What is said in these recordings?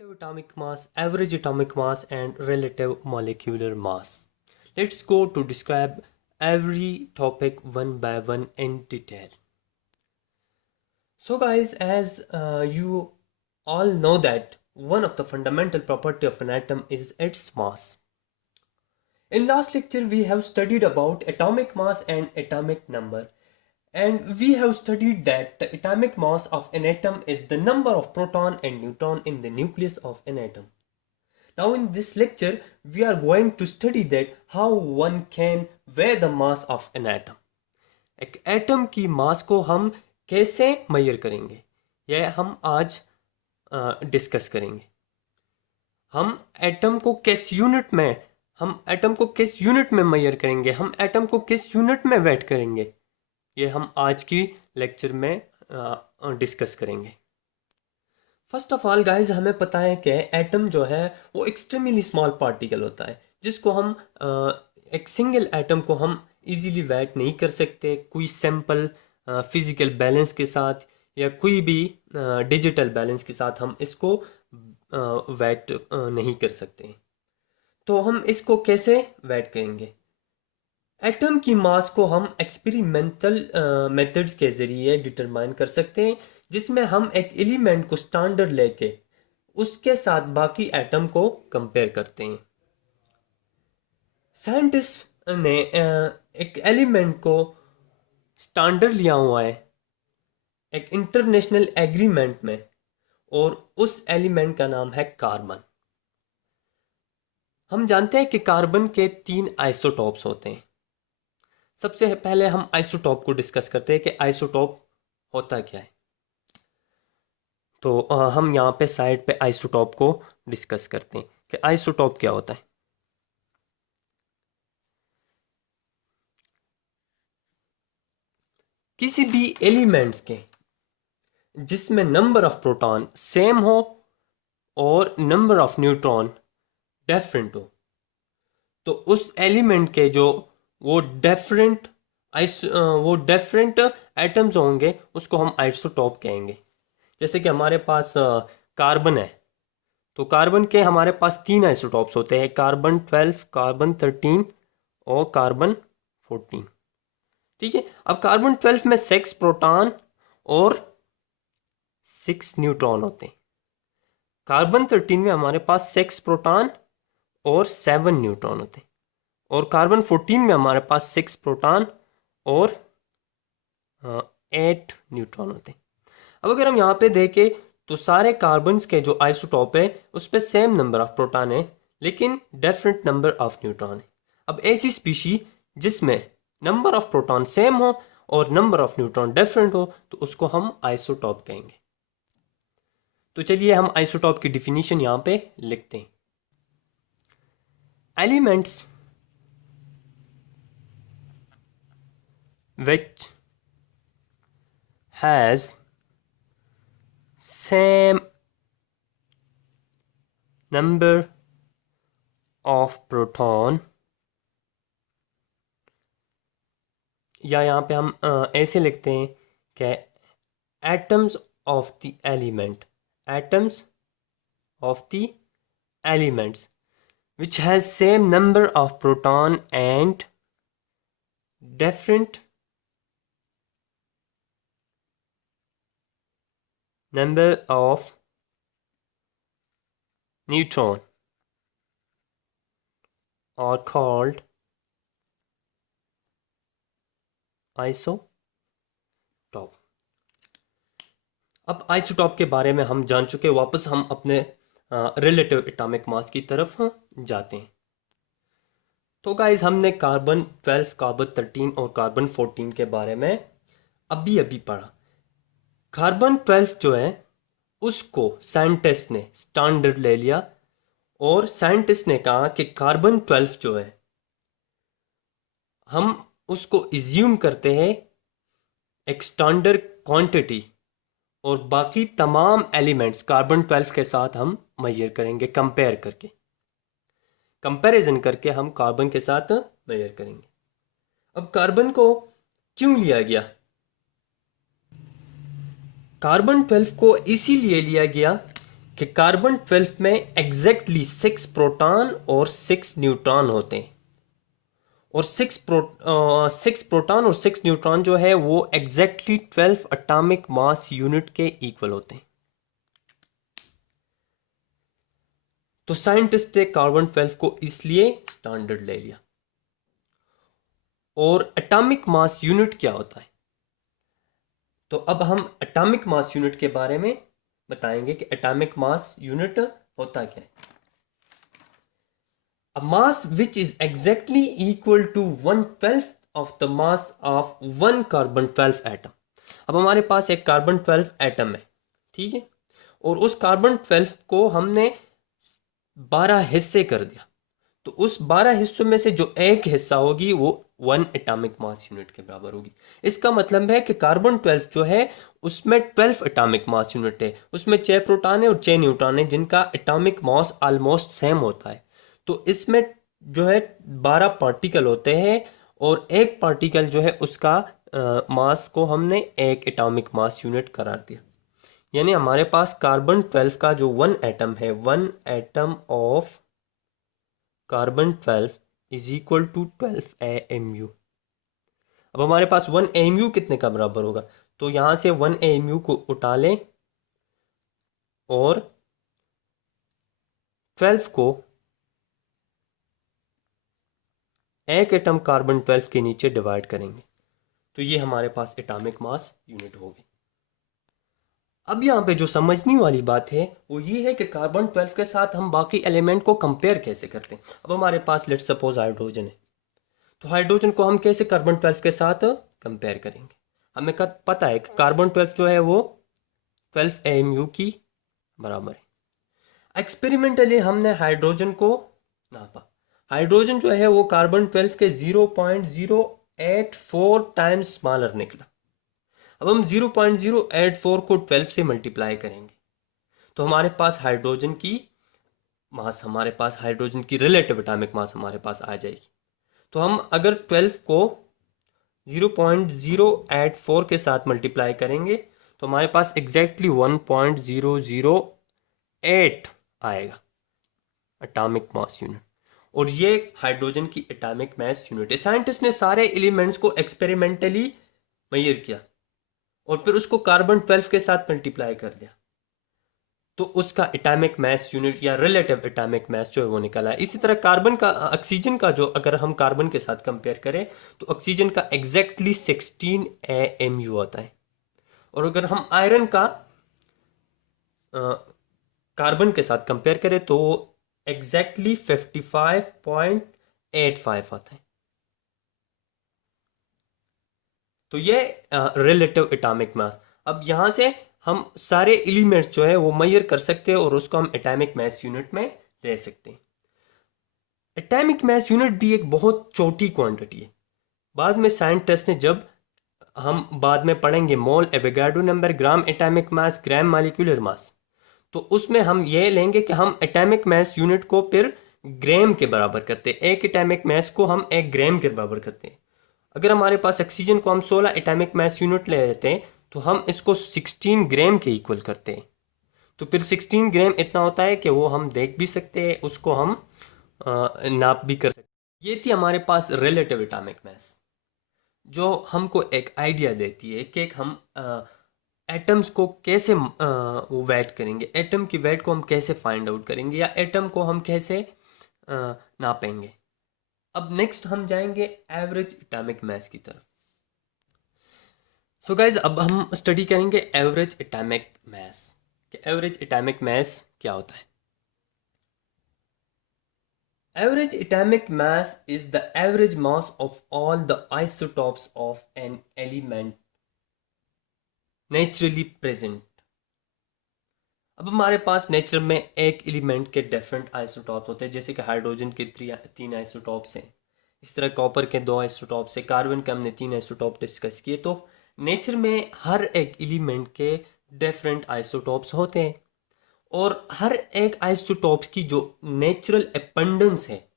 Relative atomic mass, average atomic mass, and relative molecular mass. Let's go to describe every topic one by one in detail. So guys, as you all know that one of the fundamental property of an atom is its mass. In last lecture we have studied about atomic mass and atomic number. And we have studied that the atomic mass of an atom is the number of proton and neutron in the nucleus of an atom. Now in this lecture, we are going to study that how one can weigh the mass of an atom. एक atom की मास को हम कैसे major करेंगे, यह हम आज discuss करेंगे. हम एटम को किस यूनिट में मेजर करेंगे, हम एटम को किस यूनिट में वेट करेंगे, ये हम आज की लेक्चर में डिस्कस करेंगे. फर्स्ट ऑफ ऑल गाइस, हमें पता है कि एटम जो है वो एक्सट्रीमली स्मॉल पार्टिकल होता है, जिसको हम एक सिंगल एटम को हम इजीली वेट नहीं कर सकते कोई सिंपल फिजिकल बैलेंस के साथ या कोई भी डिजिटल बैलेंस के साथ. हम इसको वेट नहीं कर सकते. तो हम इसको कैसे वेट करेंगे? एटम की मास को हम एक्सपेरिमेंटल मेथड्स के ज़रिए डिटरमाइन कर सकते हैं, जिसमें हम एक एलिमेंट को स्टैंडर्ड लेके उसके साथ बाकी एटम को कंपेयर करते हैं. साइंटिस्ट ने एक एलिमेंट को स्टैंडर्ड लिया हुआ है एक इंटरनेशनल एग्रीमेंट में, और उस एलिमेंट का नाम है कार्बन. हम जानते हैं कि कार्बन के 3 आइसोटॉप्स होते हैं. सबसे पहले हम आइसोटॉप को डिस्कस करते हैं कि आइसोटॉप होता क्या है. तो हम यहाँ पे साइड पे आइसोटॉप को डिस्कस करते हैं कि आइसोटॉप क्या होता है. किसी भी एलिमेंट्स के जिसमें नंबर ऑफ प्रोटॉन सेम हो और नंबर ऑफ न्यूट्रॉन डिफरेंट हो, तो उस एलिमेंट के जो वो डिफरेंट एटम्स होंगे उसको हम आइसोटॉप कहेंगे. जैसे कि हमारे पास कार्बन है, तो कार्बन के हमारे पास 3 आइसोटॉप्स होते हैं, कार्बन 12, कार्बन 13 और कार्बन 14. ठीक है. अब कार्बन 12 में 6 प्रोटॉन और 6 न्यूट्रॉन होते हैं. कार्बन 13 में हमारे पास 6 प्रोटॉन और 7 न्यूट्रॉन होते हैं, और कार्बन 14 में हमारे पास 6 प्रोटॉन और 8 न्यूट्रॉन होते हैं. अब अगर हम यहाँ पे देखें तो सारे कार्बन्स के जो आइसोटॉप है उस पर सेम नंबर ऑफ प्रोटॉन है लेकिन डिफरेंट नंबर ऑफ न्यूट्रॉन है. अब ऐसी स्पीशी जिसमें नंबर ऑफ प्रोटॉन सेम हो और नंबर ऑफ न्यूट्रॉन डिफरेंट हो तो उसको हम आइसोटॉप कहेंगे. तो चलिए हम आइसोटॉप की डिफिनीशन यहाँ पे लिखते हैं. Elements which has same number of proton, या यहाँ पे हम ऐसे लिखते हैं कि atoms of the elements which has same number of proton and different number of neutron are called isotope. अब आइसोटॉप के बारे में हम जान चुके, वापस हम अपने रिलेटिव एटॉमिक मास की तरफ जाते हैं. तो गाइस, हमने कार्बन 12, कार्बन 13 और कार्बन 14 के बारे में अभी पढ़ा. कार्बन 12 जो है उसको साइंटिस्ट ने स्टैंडर्ड ले लिया, और साइंटिस्ट ने कहा कि कार्बन 12 जो है हम उसको इज्यूम करते हैं एक स्टैंडर्ड क्वांटिटी, और बाकी तमाम एलिमेंट्स कार्बन 12 के साथ हम मेजर करेंगे, कंपैरिजन करके हम कार्बन के साथ मेजर करेंगे. अब कार्बन को क्यों लिया गया? कार्बन 12 को इसीलिए लिया गया कि कार्बन 12 में एग्जैक्टली 6 प्रोटॉन और 6 न्यूट्रॉन होते हैं, और 6 प्रोटॉन और 6 न्यूट्रॉन जो है वो एग्जैक्टली 12 एटॉमिक मास यूनिट के इक्वल होते हैं। तो साइंटिस्ट ने कार्बन 12 को इसलिए स्टैंडर्ड ले लिया। और एटॉमिक मास यूनिट क्या होता है? तो अब हम एटॉमिक मास यूनिट के बारे में बताएंगे कि एटॉमिक मास यूनिट होता क्या है। A mass which is exactly equal to 1/12 of the mass of one carbon 12 atom। अब हमारे पास एक कार्बन 12 एटम है, ठीक है, और उस कार्बन 12 को हमने 12 हिस्से कर दिया। तो उस 12 हिस्सों में से जो एक हिस्सा होगी वो 1 एटॉमिक मास यूनिट के बराबर होगी। इसका मतलब है कि कार्बन 12 जो है उसमें 12 एटॉमिक मास यूनिट है, उसमें 6 प्रोटॉन है और 6 न्यूट्रॉन है, जिनका एटॉमिक मास ऑलमोस्ट सेम होता है। तो इसमें जो है 12 पार्टिकल होते हैं, और एक पार्टिकल जो है उसका मास को हमने एक एटॉमिक मास यूनिट करार दिया। यानी हमारे पास कार्बन 12 का जो 1 एटम है, 1 atom of carbon 12 is equal to 12 AMU। अब हमारे पास 1 AMU कितने का बराबर होगा? तो यहां से 1 AMU को उठा लें और 12 को एक एटम कार्बन 12 के नीचे डिवाइड करेंगे, तो ये हमारे पास एटॉमिक मास यूनिट हो गई। अब यहाँ पे जो समझने वाली बात है वो ये है कि कार्बन 12 के साथ हम बाकी एलिमेंट को कंपेयर कैसे करते हैं। अब हमारे पास लेट्स सपोज हाइड्रोजन है, तो हाइड्रोजन को हम कैसे कार्बन 12 के साथ कंपेयर करेंगे? हमें पता है कि कार्बन 12 जो है वो 12 AMU की बराबर है। एक्सपेरिमेंटली हमने हाइड्रोजन को नापा। हाइड्रोजन जो है वो कार्बन 12 के 0.084 टाइम्स स्मॉलर निकला। अब हम 0.084 को 12 से मल्टीप्लाई करेंगे तो हमारे पास हाइड्रोजन की मास, हमारे पास हाइड्रोजन की रिलेटिव एटॉमिक मास हमारे पास आ जाएगी। तो हम अगर 12 को 0.084 के साथ मल्टीप्लाई करेंगे तो हमारे पास एग्जैक्टली 1.008 आएगा एटॉमिक मास यूनिट, और ये हाइड्रोजन की एटॉमिक मास यूनिट है। साइंटिस्ट ने सारे एलिमेंट्स को एक्सपेरिमेंटली मेजर किया और फिर उसको कार्बन 12 के साथ मल्टीप्लाई कर दिया, तो उसका एटॉमिक मास यूनिट या रिलेटिव एटॉमिक मास जो है वो निकला है। इसी तरह कार्बन का, ऑक्सीजन का जो अगर हम कार्बन के साथ कंपेयर करें तो ऑक्सीजन का एग्जैक्टली 16 AMU आता है, और अगर हम आयरन का कार्बन के साथ कंपेयर करें तो एग्जैक्टली 55.85 आता है। तो ये रिलेटिव एटॉमिक मास। अब यहां से हम सारे एलिमेंट्स जो है वो मेजर कर सकते हैं और उसको हम एटॉमिक मास यूनिट में ले सकते हैं। एटॉमिक मास यूनिट भी एक बहुत छोटी क्वांटिटी है। बाद में साइंटिस्ट ने, जब हम बाद में पढ़ेंगे mole, Avogadro number, gram atomic mass, gram molecular mass, तो उसमें हम ये लेंगे कि हम एटॉमिक मास यूनिट को फिर ग्राम के बराबर करते हैं। एक एटॉमिक मास को हम 1 ग्राम के बराबर करते हैं। अगर हमारे पास ऑक्सीजन को हम 16 एटॉमिक मास यूनिट ले लेते हैं तो हम इसको 16 ग्राम के इक्वल करते हैं। तो फिर 16 ग्राम इतना होता है कि वो हम देख भी सकते हैं, उसको हम नाप भी कर सकते हैं। ये थी हमारे पास रिलेटिव एटॉमिक मास, जो हमको एक आइडिया देती है कि हम एटम्स को कैसे वो वेट करेंगे, एटम की वेट को हम कैसे फाइंड आउट करेंगे, या एटम को हम कैसे नापेंगे। अब नेक्स्ट हम जाएंगे एवरेज एटॉमिक मास की तरफ। सो गाइज, अब हम स्टडी करेंगे एवरेज एटॉमिक मास कि एवरेज एटॉमिक मास क्या होता है। Average atomic mass is the average mass of all the isotopes of an element naturally present. अब हमारे पास नेचर में एक एलिमेंट के डिफरेंट आइसोटॉप्स होते हैं, जैसे कि हाइड्रोजन के 3 आइसोटॉप्स हैं, इस तरह कॉपर के 2 आइसोटॉप्स है, कार्बन के हमने 3 आइसोटॉप डिस्कस किए। तो नेचर में हर एक एलिमेंट के डिफरेंट आइसोटॉप्स होते हैं, और हर एक आइसोटॉप्स की जो नेचुरल अबंडेंस है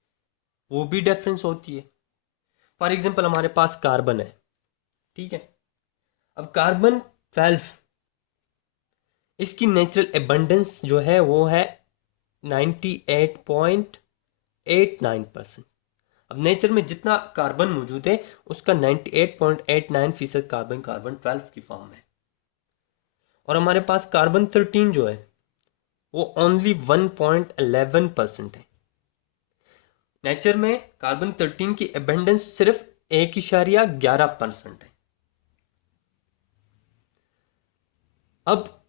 वो भी डिफरेंस होती है। फॉर एग्जांपल हमारे पास कार्बन है, ठीक है। अब कार्बन 12 इसकी नेचुरल एबंडेंस जो है वो है 98.89%। अब नेचर में जितना कार्बन मौजूद है उसका 98.89% कार्बन कार्बन 12 की फॉर्म है। और हमारे पास कार्बन 13 जो है वो ओनली 1.11% है। नेचर में कार्बन 13 की एबंडेंस सिर्फ 1.11% है। अब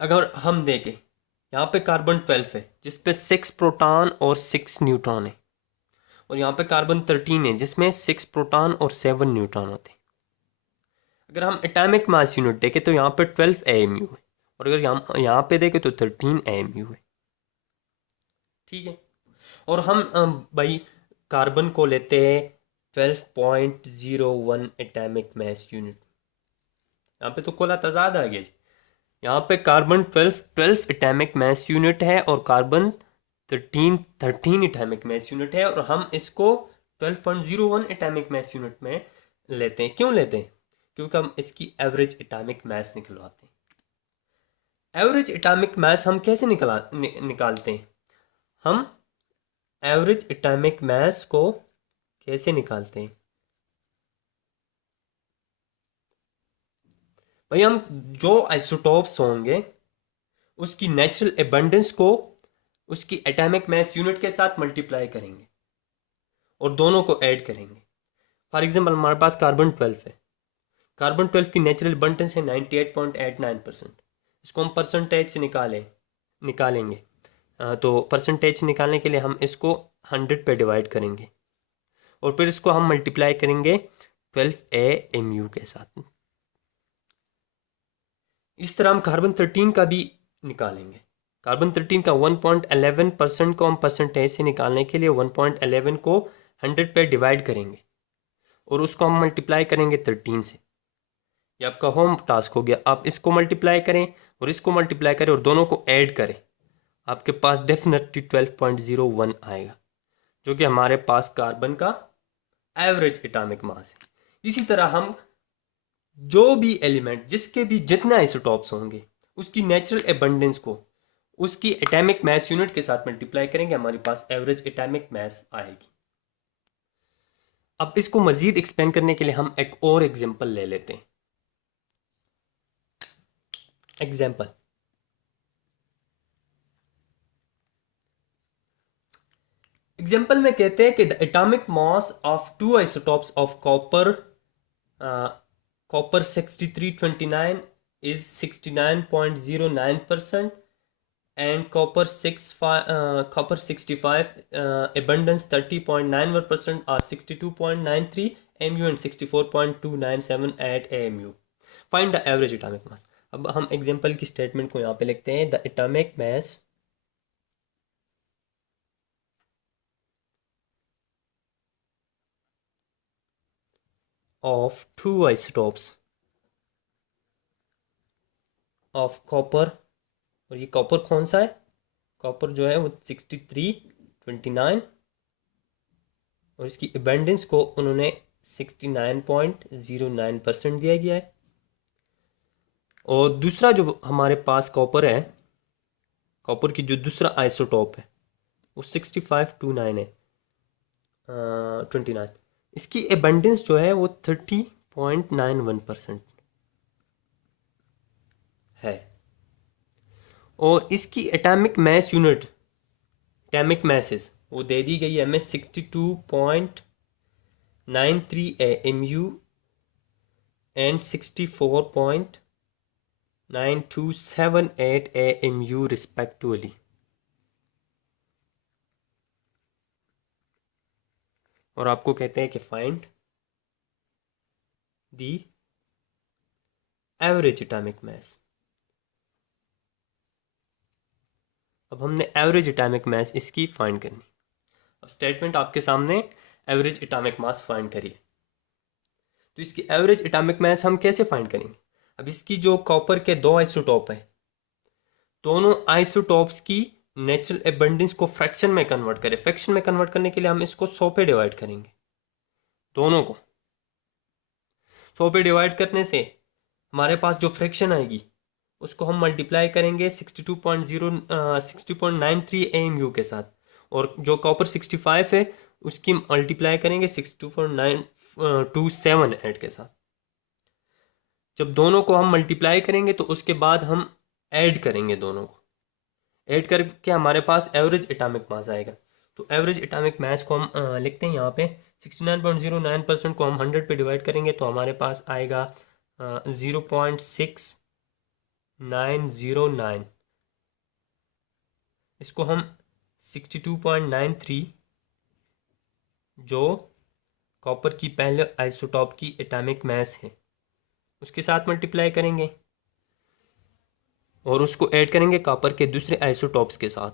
अगर हम देखें, यहाँ पे कार्बन 12 है जिसपे 6 प्रोटॉन और 6 न्यूट्रॉन है, और यहाँ पे कार्बन 13 है जिसमें 6 प्रोटॉन और 7 न्यूट्रॉन होते हैं। अगर हम एटॉमिक मास यूनिट देखें तो यहाँ पे 12 AMU है, और अगर यहाँ पे देखें तो 13 AMU है। ठीक है, और हम भाई कार्बन को लेते हैं 12.01 एटॉमिक मास यूनिट। यहाँ पे तो कोला तजाद आ गया जी। यहाँ पे कार्बन 12 एटॉमिक मास यूनिट है और कार्बन 13 एटॉमिक मास यूनिट है, और हम इसको 12.01 एटॉमिक मास यूनिट में लेते हैं। क्यों लेते हैं? क्योंकि हम इसकी एवरेज एटॉमिक मास निकलवाते हैं। एवरेज एटॉमिक मास हम कैसे निकालते हैं? हम एवरेज एटॉमिक मास को कैसे निकालते हैं भाई? हम जो आइसोटोप्स होंगे उसकी नेचुरल एबंडेंस को उसकी एटॉमिक मास यूनिट के साथ मल्टीप्लाई करेंगे और दोनों को ऐड करेंगे। फॉर एग्जांपल हमारे पास कार्बन 12 है। कार्बन 12 की नेचुरल एबंडेंस है 98.89%। इसको हम परसेंटेज से निकालेंगे। तो परसेंटेज निकालने के लिए हम इसको 100 पे डिवाइड करेंगे और फिर इसको हम मल्टीप्लाई करेंगे 12 AMU के साथ। इस तरह हम कार्बन 13 का भी निकालेंगे। कार्बन 13 का 1.11% को हम परसेंटेज से निकालने के लिए 1.11 को 100 पे डिवाइड करेंगे और उसको हम मल्टीप्लाई करेंगे 13 से। ये आपका होम टास्क हो गया। आप इसको मल्टीप्लाई करें और इसको मल्टीप्लाई करें और दोनों को ऐड करें, आपके पास डेफिनेटली 12.01 आएगा, जो कि हमारे पास कार्बन का एवरेज एटॉमिक मास है। इसी तरह हम जो भी एलिमेंट जिसके भी जितने आइसोटॉप्स होंगे उसकी नेचुरल एबंडेंस को उसकी एटॉमिक मास यूनिट के साथ मल्टीप्लाई करेंगे, हमारे पास एवरेज एटॉमिक मास आएगी। अब इसको मजीद एक्सप्लेन करने के लिए हम एक और एग्जांपल ले लेते हैं। एग्जांपल में कहते हैं कि the atomic mass of two isotopes of copper 6329 is 69.09% and copper 65 abundance 30.91% are 62.93 mu and 64.297 at AMU. Find the average atomic mass. अब हम एग्जांपल की स्टेटमेंट को यहाँ पे लिखते हैं। The atomic mass of two isotopes of copper, और ये कॉपर कौन सा है? कॉपर जो है वो 6329 और इसकी एबंडेंस को उन्होंने 69.09% दिया गया है। और दूसरा जो हमारे पास कॉपर है, कॉपर की जो दूसरा आइसोटोप है वो 6529 है 29, इसकी एबंडेंस जो है वो 30.91% है। और इसकी atomic mass unit, atomic masses वो दे दी गई है हमें 62.93 AMU एंड 64.9278 AMU रिस्पेक्टिवली। और आपको कहते हैं कि फाइंड दी एवरेज एटॉमिक मास। अब हमने एवरेज एटॉमिक मास इसकी फाइंड करनी। अब स्टेटमेंट आपके सामने, एवरेज एटॉमिक मास फाइंड करिए। तो इसकी एवरेज एटॉमिक मास हम कैसे फाइंड करेंगे? अब इसकी जो कॉपर के दो आइसोटोप है, दोनों आइसोटोप्स की नेचुरल एबंडेंस को फ्रैक्शन में कन्वर्ट करें। फ्रैक्शन में कन्वर्ट करने के लिए हम इसको 100 पे डिवाइड करेंगे। दोनों को 100 पे डिवाइड करने से हमारे पास जो फ्रैक्शन आएगी उसको हम मल्टीप्लाई करेंगे 60.93 AMU के साथ, और जो कॉपर 65 है उसकी मल्टीप्लाई करेंगे 62.927 के साथ। जब दोनों को हम मल्टीप्लाई करेंगे तो उसके बाद हम ऐड करेंगे, दोनों को ऐड करके हमारे पास एवरेज एटॉमिक मास आएगा। तो एवरेज एटॉमिक मास को हम लिखते हैं यहाँ पे 69.09% को हम 100 पे डिवाइड करेंगे तो हमारे पास आएगा 0.6909। इसको हम 62.93 जो कॉपर की पहले आइसोटॉप की एटॉमिक मास है उसके साथ मल्टीप्लाई करेंगे, और उसको ऐड करेंगे कॉपर के दूसरे आइसोटॉप्स के साथ,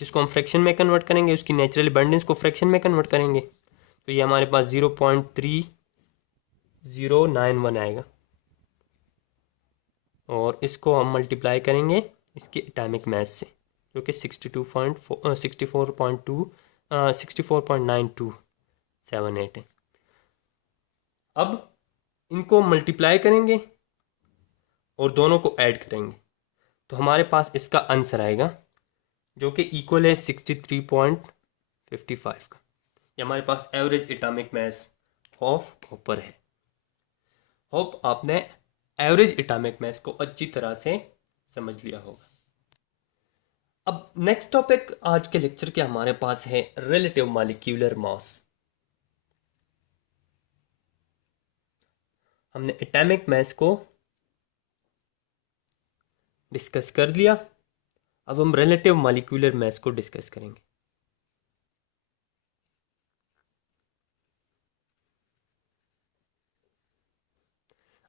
जिसको हम फ्रैक्शन में कन्वर्ट करेंगे, उसकी नेचुरल अबंडेंस को फ्रैक्शन में कन्वर्ट करेंगे। तो ये हमारे पास 0.3091 आएगा, और इसको हम मल्टीप्लाई करेंगे इसकी एटॉमिक मास से जो कि 64.9278 है। अब इनको मल्टीप्लाई करेंगे और दोनों को ऐड करेंगे तो हमारे पास इसका आंसर आएगा जो कि इक्वल है 63.55 का। ये हमारे पास average atomic mass of copper है। होप आपने एवरेज एटॉमिक मास को अच्छी तरह से समझ लिया होगा। अब नेक्स्ट टॉपिक आज के लेक्चर के हमारे पास है रिलेटिव मॉलिक्यूलर मास। हमने एटॉमिक मास को डिस्कस कर लिया, अब हम रिलेटिव मॉलिक्यूलर मास को डिस्कस करेंगे।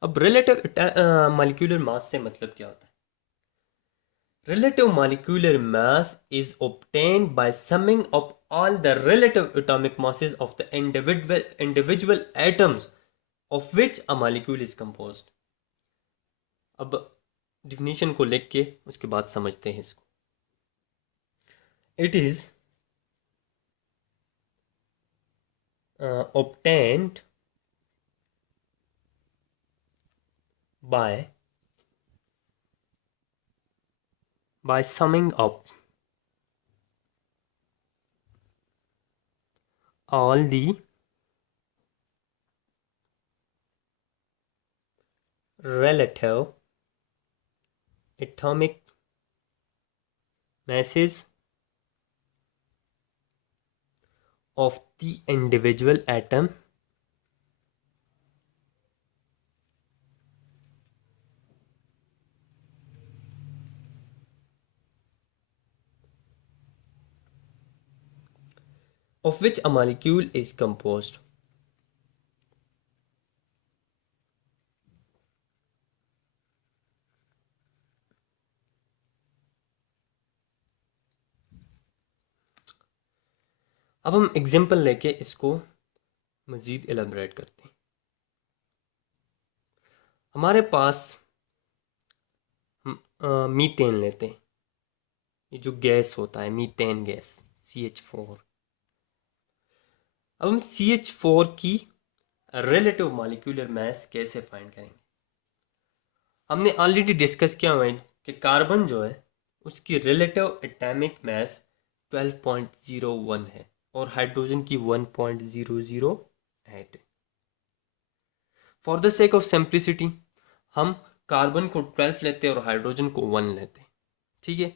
अब रिलेटिव मॉलिक्यूलर मास से मतलब क्या होता है? Relative molecular mass is obtained by summing of all the relative atomic masses of the individual atoms of which a molecule is composed. अब definition को लिख के उसके बाद समझते हैं इसको। It is obtained by summing up all the relative atomic masses of the individual atom of which a molecule is composed. अब हम एग्जाम्पल लेके इसको मज़ीद एलाबरेट करते हैं। हमारे पास मीथेन लेते हैं, ये जो गैस होता है मीथेन गैस CH4। अब हम CH4 की रिलेटिव मॉलिक्यूलर मास कैसे फाइंड करेंगे? हमने ऑलरेडी डिस्कस किया हुआ है कि कार्बन जो है उसकी रिलेटिव एटॉमिक मास 12.01 है और हाइड्रोजन की 1.008 है। For the sake of simplicity हम कार्बन को 12 लेते हैं और हाइड्रोजन को 1 लेते हैं, ठीक है।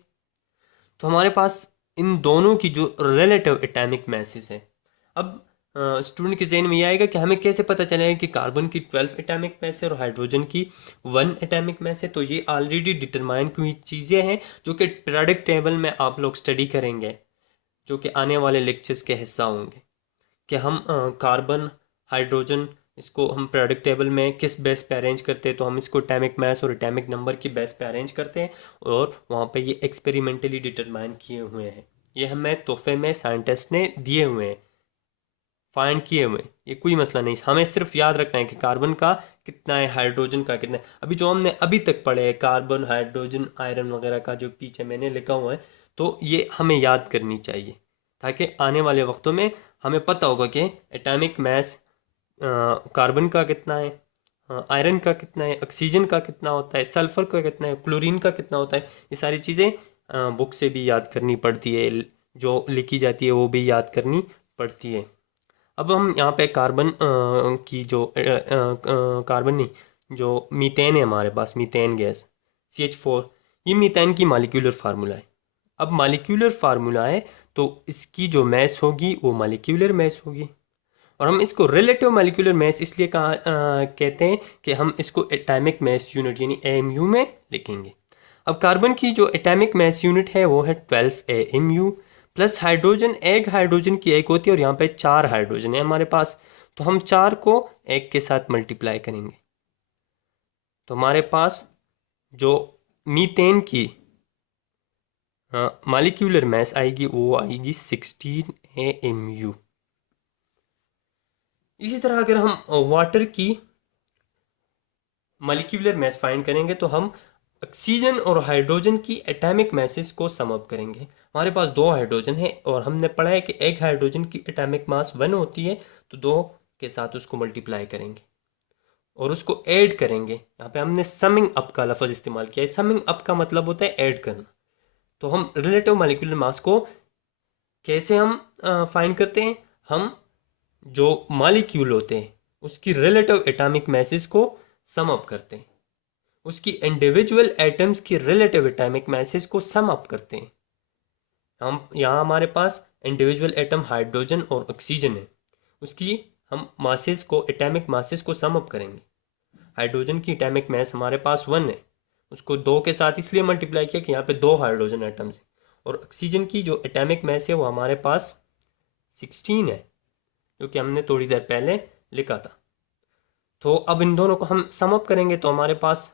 तो हमारे पास इन दोनों की जो रिलेटिव एटॉमिक मासेस है, अब स्टूडेंट के जहन में ये आएगा कि हमें कैसे पता चलेगा कि कार्बन की 12 एटॉमिक मास है और हाइड्रोजन की 1 एटॉमिक मास है। तो ये ऑलरेडी डिटरमाइन की हुई चीज़ें हैं जो कि पीरियोडिक टेबल में आप लोग स्टडी करेंगे, जो कि आने वाले लेक्चर्स के हिस्सा होंगे कि हम कार्बन हाइड्रोजन इसको हम पीरियोडिक टेबल में किस बेस पे अरेंज करते हैं। तो हम इसको एटॉमिक मास और एटॉमिक नंबर की बेस पे अरेंज करते हैं और वहाँ पे ये एक्सपेरिमेंटली डिटरमाइन किए हुए हैं। ये हमें तोहफे में साइंटिस्ट ने दिए हुए हैं, फाइंड किए हुए। ये कोई मसला नहीं, हमें सिर्फ याद रखना है कि कार्बन का कितना है, हाइड्रोजन का कितना है। अभी जो हमने अभी तक पढ़े हैं कार्बन हाइड्रोजन आयरन वगैरह का जो पीछे मैंने लिखा हुआ है, तो ये हमें याद करनी चाहिए ताकि आने वाले वक्तों में हमें पता होगा कि एटॉमिक मास कार्बन का कितना है, आयरन का कितना है, ऑक्सीजन का कितना होता है, सल्फर का कितना है, क्लोरीन का कितना होता है, ये सारी चीज़ें बुक से भी याद करनी पड़ती है, जो लिखी जाती है वो भी याद करनी पड़ती है। अब हम यहाँ पे कार्बन की जो कार्बन नहीं, जो मीथेन है हमारे पास, मीथेन गैस CH4, ये मीथेन की मालिक्यूलर फार्मूला है। अब मालिक्यूलर फार्मूला है तो इसकी जो मैस होगी वो मालिक्यूलर मैस होगी, और हम इसको रिलेटिव मालिक्यूलर मैस इसलिए कहते हैं कि हम इसको एटॉमिक मैस यूनिट यानी AMU में लिखेंगे। अब कार्बन की जो एटॉमिक मैस यूनिट है वो है 12 AMU प्लस हाइड्रोजन, एक हाइड्रोजन की एक होती है और यहाँ पे 4 हाइड्रोजन है हमारे पास, तो हम 4 को एक के साथ मल्टीप्लाई करेंगे तो हमारे पास जो मीथेन की मालिक्यूलर मैस आएगी वो आएगी 16 AMU। इसी तरह अगर हम वाटर की मॉलिक्यूलर मैस फाइंड करेंगे तो हम ऑक्सीजन और हाइड्रोजन की एटॉमिक मैसेस को सम अप करेंगे। हमारे पास 2 हाइड्रोजन है और हमने पढ़ा है कि एक हाइड्रोजन की एटॉमिक मास 1 होती है, तो 2 के साथ उसको मल्टीप्लाई करेंगे और उसको ऐड करेंगे। यहाँ पे हमने समिंग अप का लफ्ज़ इस्तेमाल किया है। समिंग अप का मतलब होता है ऐड करना। तो हम रिलेटिव मॉलिक्यूलर मास को कैसे हम फाइंड करते हैं, हम जो मॉलिक्यूल होते हैं उसकी रिलेटिव एटॉमिक मैसेस को सम अप करते हैं, उसकी इंडिविजुअल एटम्स की रिलेटिव एटॉमिक मैसेस को सम अप करते हैं। हम यहाँ हमारे पास इंडिविजुअल एटम हाइड्रोजन और ऑक्सीजन है, उसकी हम मासेस को, एटॉमिक मासेस को सम अप करेंगे। हाइड्रोजन की एटॉमिक मैस हमारे पास 1 है, उसको 2 के साथ इसलिए मल्टीप्लाई किया कि यहाँ पे 2 हाइड्रोजन एटम्स हैं, और ऑक्सीजन की जो एटॉमिक मैस है वो हमारे पास 16 है, जो कि हमने थोड़ी देर पहले लिखा था। तो अब इन दोनों को हम सम अप करेंगे तो हमारे पास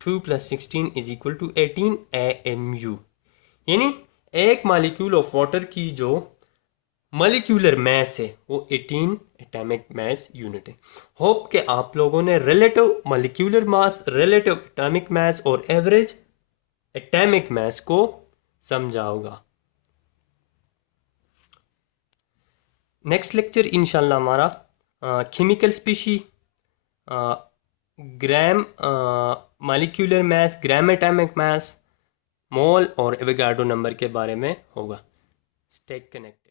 2 + 16 = 18 AMU, यानी एक मालिक्यूल ऑफ वाटर की जो मॉलिक्यूलर मैस है वो 18 एटॉमिक मैस यूनिट है। होप कि आप लोगों ने relative molecular mass, relative atomic mass और एवरेज एटॉमिक मैस को समझा होगा। नेक्स्ट लेक्चर इंशाल्लाह हमारा chemical species, gram molecular mass, gram atomic mass, mole और एवोगाड्रो नंबर के बारे में होगा। Stay connected.